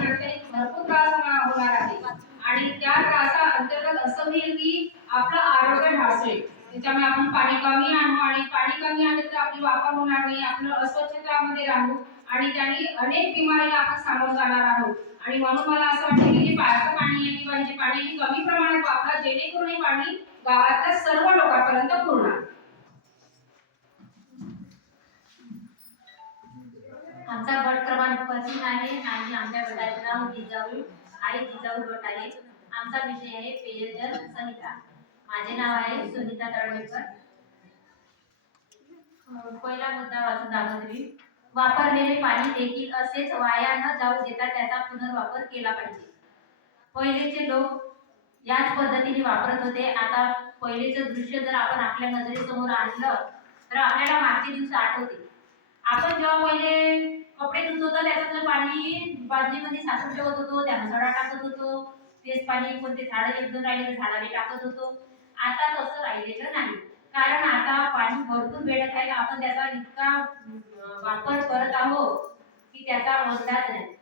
नंतर भरपूर त्रास होणार आहे आणि त्या त्रासा अंतर्गत असं होईल की आपलं आरोग्य ढासळेल. त्याच्यामुळे आपण पाणी कमी आणू आणि पाणी कमी आणले तर आपली वापर होणार नाही, आपलं अस्वच्छतामध्ये राहू आणि त्याने अनेक बिमारीला आपण सामोरं जाणार आहोत. आणि म्हणून मला असं वाटतं की जे पाण्याचं पाणी आहे किंवा जे पाणी कमी प्रमाणात वापरा, जेणेकरून हे पाणी गावातल्या सर्व लोकांपर्यंत पुरणार. आमचा गट क्रमांक 3 आहे आणि आमच्या गटाचे नाव जिजाऊ गट आहे. आमचा विषय आहे पेयजल संहिता. माझे नाव आहे सुनीता तळवेकर. पहिला मुद्दा वाचून दाखवते. वापरलेले पाणी देखील असेच वाया न जाऊ देता त्याचा पुनर्वापर केला पाहिजे. पहिलेचे लोक याच पद्धतीने वापरत होते. आता पहिलेचं दृश्य जर आपण आपल्या नजरेसमोर आणलं तर आपल्याला मागचे दिवस आठवते. आपण जेव्हा पहिले कपडे धुत होतो त्याचं पाणी बादलीमध्ये साचून ठेवत होतो, त्यानं सडा टाकत होतो, तेच पाणी कोणते झाडं एकदम राहिले तर झाडाला टाकत होतो. आता तसं राहिलेलं नाही, कारण आता पाणी भरपूर भेटत आहे. आपण त्याचा इतका वापर करत आहोत की त्याचा अंदाज नाही.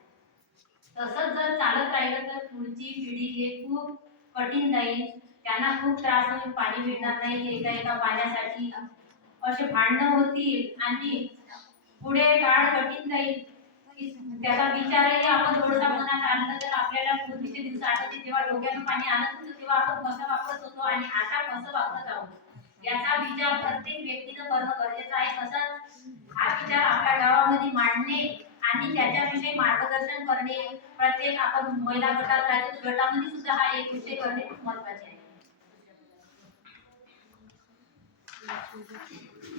तसंच जर चालत राहिलं तर पुढची पिढी हे खूप कठीण जाईल. त्यांना खूप त्रास होईल, पाणी भेटणार नाही, एका पाण्यासाठी असे भांडणं होतील आणि पुढे काळ कठीण जाईल. त्याचा विचारही आपण थोडासा मनात आणला तर आपल्याला पूर्वीचे दिवस आठवते, जेव्हा डोक्यानं पाणी आणत होतो तेव्हा आपण कसं वापरत होतो आणि आता कसं वापरत आहोत याचा विचार प्रत्येक व्यक्तीनं करणं गरजेचं आहे. तसाच हा विचार आपल्या गावामध्ये मांडणे आणि त्याच्याविषयी मार्गदर्शन करणे. प्रत्येक आपण महिला गटात राहतो, गटामध्ये सुद्धा हा एक विषय करणे खूप महत्त्वाचे आहे.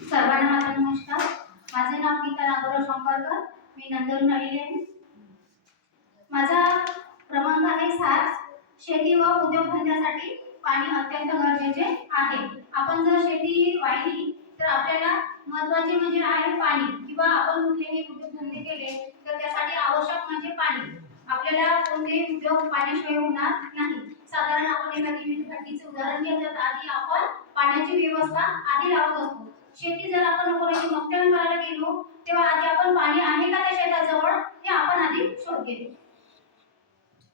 सर्वांना माझा नमस्कार. माझे नाव गीता नागोराव शंकरकर. मी नंदुरहून आलेली आहे. माझा क्रमांक आहे 7. शेती व उद्योगधंद्यासाठी पाणी अत्यंत गरजेचे आहे. आपण जर शेती वाहिली तर आपल्याला महत्त्वाचे म्हणजे आहे पाणी, किंवा आपण कुठलेही उद्योगधंदे केले तर त्यासाठी आवश्यक म्हणजे पाणी. आपल्याला कोणतेही उद्योग पाण्याशिवाय होणार नाही. साधारण आपण एखादी वीज उदाहरण घेतलं तर आधी आपण पाण्याची व्यवस्था आधी लावत असतो. शेती जर आपण कोणाची मक्तेनं करायला गेलो तेव्हा आधी आपण पाणी आहे का त्या शेताजवळ हे आपण आधी शोध घेतो.